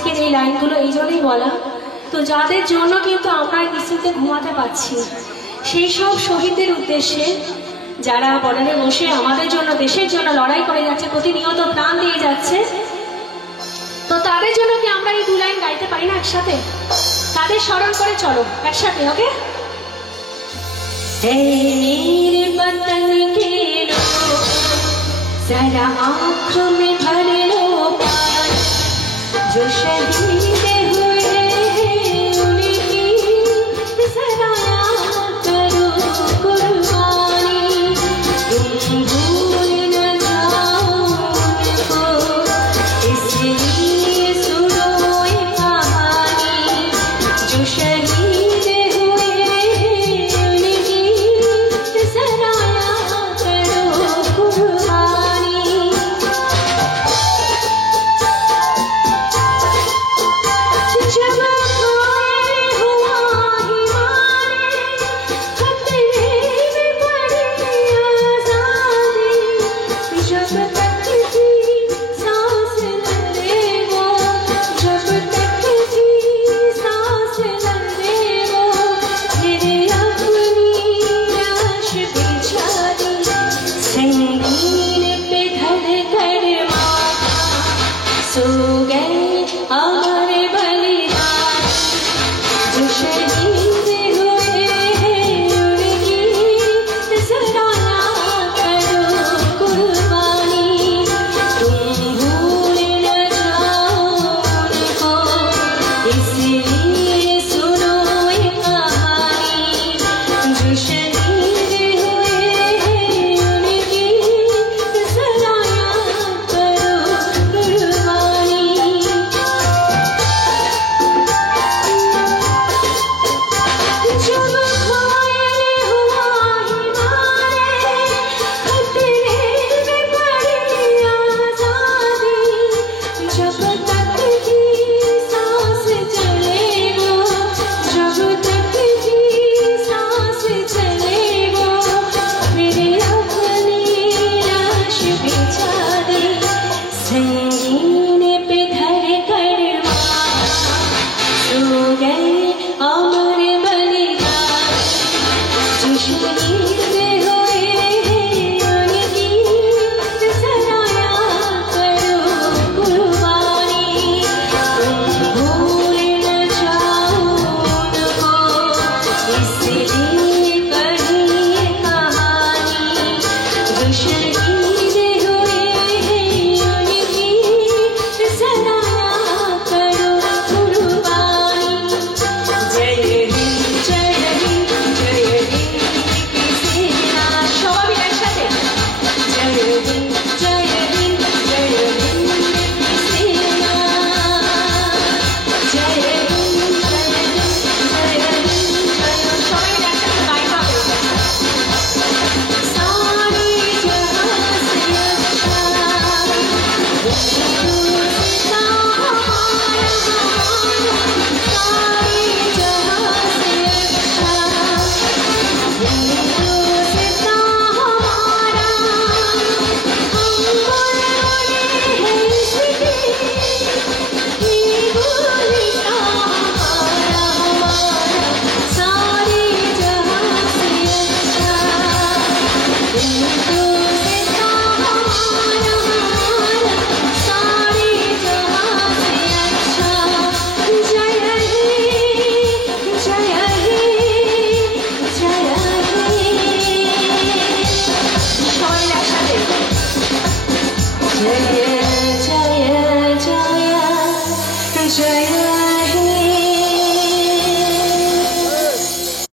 আজকের এই লাইনগুলো এই জন্যই বলা, তো যাদের জন্য কিন্তু আমরা নিশ্চিন্তে ঘুমাতে পারছি, সেই সব শহীদদের উদ্দেশ্যে যারা বর্ডারে বসে আমাদের জন্য, দেশের জন্য লড়াই করে যাচ্ছে, প্রতিনিয়ত প্রাণ দিয়ে যাচ্ছে, তো তাদের জন্য কি আমরা এই 2 লাইন গাইতে পারি না একসাথে? তাদের স্মরণ করে চলো একসাথে। ওকে? मेरे वतन के लोग जरा आँख में भर लो जो शहीद